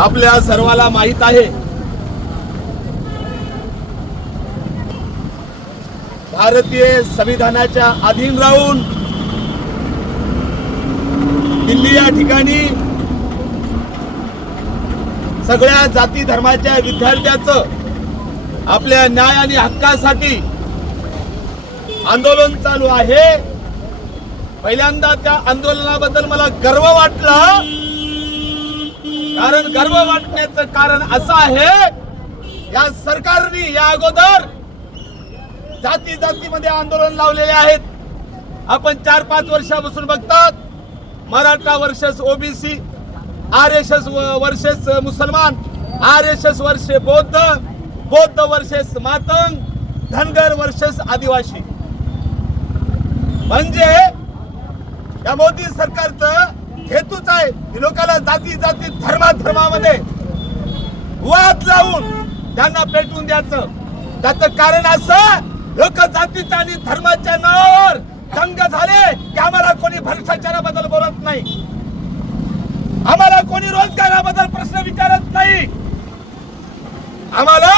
आपल्या सर्वाला माहित आहे, भारतीय संविधानाच्या अधीन राहून दिल्ली या ठिकाणी सगळ्या जाती धर्माच्या विद्यार्थ्यांचं आपल्या न्याय आणि हक्कासाठी आंदोलन चालू आहे। पहिल्यांदा त्या आंदोलनाबद्दल मला गर्व वाटला, कारण गर्व वाटण्याचं कारण असं आहे, या सरकारने या अगोदर जाती जातीमध्ये आंदोलन लावलेले आहेत। आपण 4-5 वर्षापासून बघतात, Maratha versus OBC, RSS versus मुसलमान, आरएसएस वर्सेस बौद्ध, बौद्ध वर्सेस मातंग, धनगर वर्सेस आदिवासी। म्हणजे या मोदी सरकारचं हेतूच आहे की लोकांना जाती जाती धर्मामध्ये वाद लावून त्यांना पेटवून द्यायचं। त्याचं कारण असं, लोक जातीच्या आणि धर्माच्या नावावर दंग झाले की आम्हाला कोणी भ्रष्टाचाराबद्दल बोलत नाही, आम्हाला कोणी रोजगाराबद्दल प्रश्न विचारत नाही, आम्हाला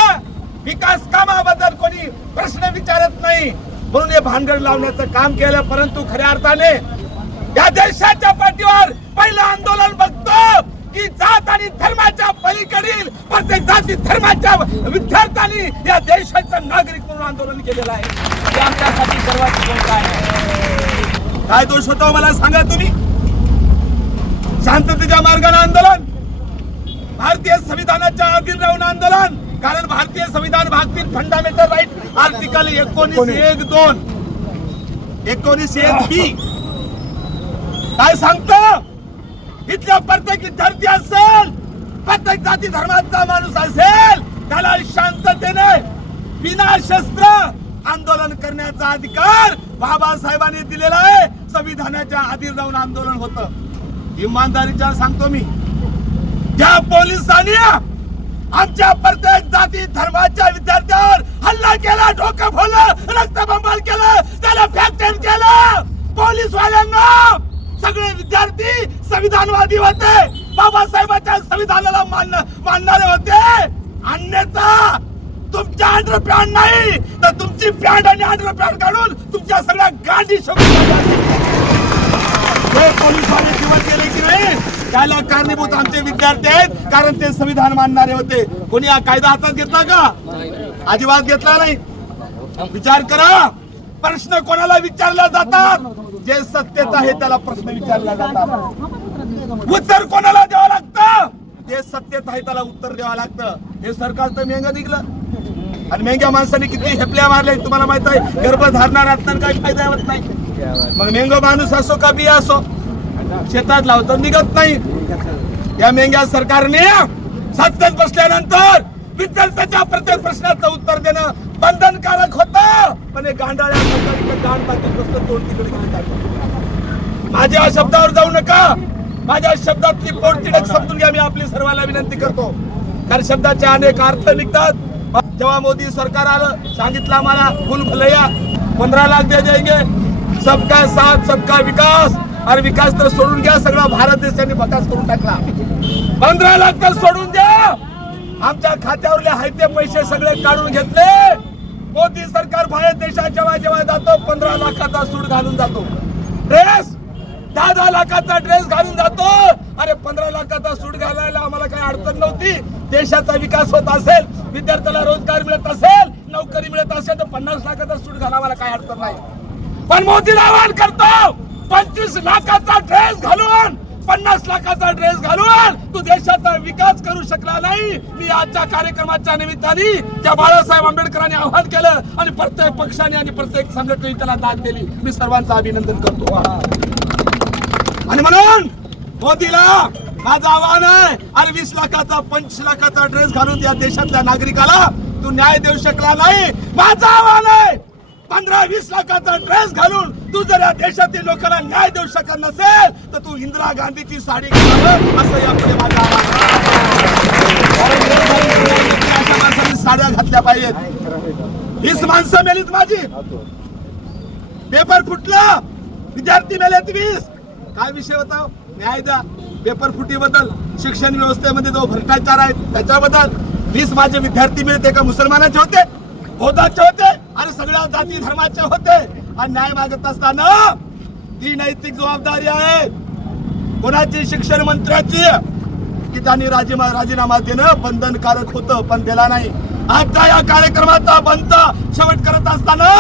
विकास कामाबद्दल कोणी प्रश्न विचारत नाही। म्हणून हे भांडण लावण्याचं काम केलं। परंतु खऱ्या अर्थाने या देशाच्या पाठीवर पहिलं आंदोलन बघतो की जात आणि धर्माच्या पलीकडील प्रत्येक जाती धर्माच्या विद्यार्थ्यांनी या देशाचं नागरिक म्हणून आंदोलन केलेलं आहे। हे आमच्यासाठी सर्वात मोठं आहे। काय दोष होता मला सांगा तुम्ही? शांततेच्या मार्गाने आंदोलन, भारतीय संविधानाच्या अधीन राहून आंदोलन, कारण भारतीय संविधान भाग 3 फंडामेंटल राईट आर्टिकल 19(1)(2) 19(1)(b) काय सांगतो? इथल्या प्रत्येक विद्यार्थी असेल, प्रत्येक जाती धर्माचा माणूस असेल, त्याला शांततेने बिना शस्त्र आंदोलन करण्याचा अधिकार बाबासाहेबांनी दिलेला आहे। संविधानाच्या अधीन राहून आंदोलन होतं। इमानदारीच्या सांगतो मी, ज्या पोलिसांनी आमच्या प्रत्येक जाती धर्माच्या विद्यार्थ्यावर हल्ला केला, डोकं फोडलं, रक्तबंबाळ केलं, त्याला फ्रॅक्चर केलं, पोलीस वाल्यांना सगळे विद्यार्थी संविधानवादी होते, बाबासाहेबांच्या संविधानाला मानणारे होते। अन्यथा तुमच्या अंडरपॅन्ट नाही तर तुमची पॅन्ट आणि अंडरपॅन्ट काढून तुमच्या सगळ्या गाडी पोलिसांनी जीवन केले की नाही, त्याला कारणीभूत आमचे विद्यार्थी आहेत, कारण ते संविधान मानणारे होते। कोणी हा कायदा हातात घेतला का? अजिबात घेतला नाही। विचार करा, प्रश्न कोणाला विचारले जातात? जे सत्तेत आहे त्याला प्रश्न विचारला जातात। उत्तर कोणाला द्यावं लागतं? जे सत्तेत आहे त्याला उत्तर द्यावं लागतं। हे सरकार तर मेंगा निघलं, आणि मेंग्या माणसाने किती हेपल्या मारले तुम्हाला माहित आहे। गर्भधारणा असताना काही फायदा होत नाही। मग मेंगो माणूस असो का बिया असो, शेतात लावतो निघत नाही। या मेंग्या सरकारने सत्तेत बसल्यानंतर विद्यार्थ्याच्या प्रत्येक प्रश्नाचं उत्तर देणं बंधनकारक होतं, पण गांडाळ्या सरकारने गांड टाकत बसतं, तोंड तिकडे गेले। माझ्या शब्दावर जाऊ नका, माझ्या शब्दातली पोटतिडक समजून घ्या। मी आपली सर्वांना विनंती करतो, कारण शब्दाचे अनेक अर्थ निघतात। जेव्हा मोदी सरकार आलं, सांगितलं आम्हाला फुल भलैया 15 लाख दे देंगे, सबका साथ सबका विकास। अरे विकास तर सोडून घ्या, सगळा भारत देशाने बकास करून टाकला। 15 लाख तर सोडून द्या, आमच्या खात्यावरले आहे ते पैसे सगळे काढून घेतले। मोदी सरकार बाहेर देशात जेव्हा जेव्हा जातो 15 लाखाचा सूट घालून जातो, ड्रेस 10-10 लाखाचा ड्रेस घालून जातो। अरे 15 लाखाचा सूट घालायला आम्हाला काही अडचण नव्हती। देशाचा विकास होत असेल, विद्यार्थ्याला रोजगार मिळत असेल, नोकरी मिळत असेल तर 50 लाखाचा सूट घाला, आम्हाला काही अडचण नाही। पण मोदीला आवाहन करतो, 25 लाखाचा ड्रेस घालून, 50 लाखाचा ड्रेस घालून तू देशाचा विकास करू शकला नाही। मी आजच्या कार्यक्रमाच्या निमित्ताने त्या बाळासाहेब आंबेडकरांनी आवाहन केलं, आणि प्रत्येक पक्षाने आणि प्रत्येक संघटनेने त्याला दाद दिली। मी सर्वांचं अभिनंदन करतो। आणि म्हणून मोदीला माझं आव्हान आहे, अरे 20 लाखाचा 25 लाखाचा ड्रेस घालून या देशातल्या नागरिकाला तू न्याय देऊ शकला नाही। माझं आव्हान आहे, 15-20 लाखाचा ड्रेस घालून तू जर या देशातील लोकांना न्याय देऊ शकत नसेल तर तू इंदिरा गांधीची साडी घालावं, असं यापुढे माझं आव्हान आहे। साड्या घातल्या पाहिजेत। 20 माणसं मेलीत माझी, पेपर फुटला, विद्यार्थी मेलेत 20। काय विषय होता? न्याय द्या। पेपर फुटीबद्दल, शिक्षण व्यवस्थेमध्ये जो भ्रष्टाचार आहे त्याच्याबद्दल, 20 माझे विद्यार्थी मिळते का मुसलमानाचे होते, बौद्धाचे होते आणि सगळ्या जाती धर्माचे होते. आणि न्याय मागत असताना ती नैतिक जबाबदारी आहे कोणाची? शिक्षण मंत्र्याची, की त्यांनी राजीनामा देणं बंधनकारक होतं पण दिला नाही. आजच्या या कार्यक्रमाचा बंद शेवट करत असताना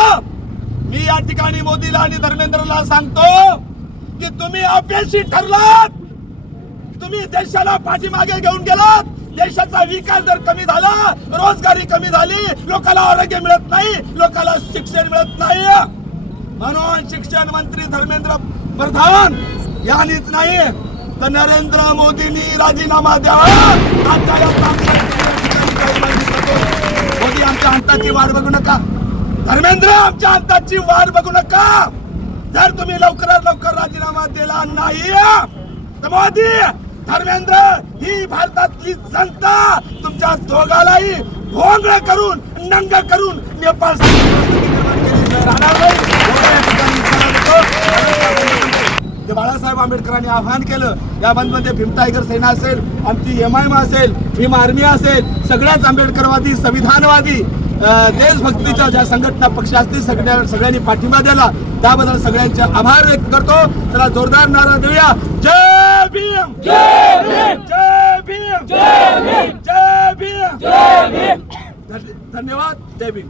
मी या ठिकाणी मोदीला आणि धर्मेंद्रला सांगतो की तुम्ही अपयशी ठरलात. तुम्ही देशाला पाठीमागे घेऊन गेलात. देशाचा विकास जर कमी झाला, रोजगारी कमी झाली, लोकांना आरोग्य मिळत नाही, लोकांना शिक्षण मिळत नाही. म्हणून शिक्षण मंत्री धर्मेंद्र प्रधान यांनीच नाही तर नरेंद्र मोदींनी राजीनामा द्यावा. मोदी आमच्या अंताची वाट बघू नका, धर्मेंद्र आमच्या अंताची वाट बघू नका. जर तुम्ही लवकरात लवकर राजीनामा दिला नाही तर मोदी, धर्मेंद्र, ही भारतातली जनता तुमच्या दोघालाही भोंगळ करून, नंग करून नेपाळ बाळासाहेब आंबेडकरांनी आवाहन केलं. या बंदमध्ये भीम टायगर सेना असेल, आमची MIM असेल, भीम आर्मी असेल, सगळ्याच आंबेडकरवादी, संविधानवादी, देशभक्तीच्या ज्या संघटना पक्ष असतील सगळ्यांनी पाठिंबा दिला. त्याबद्दल सगळ्यांचे आभार व्यक्त करतो. चला जोरदार नारा देऊया. जय भीम, जय भीम, जय भीम, जय भीम, जय भीम, जय भीम. धन्यवाद. जय भीम.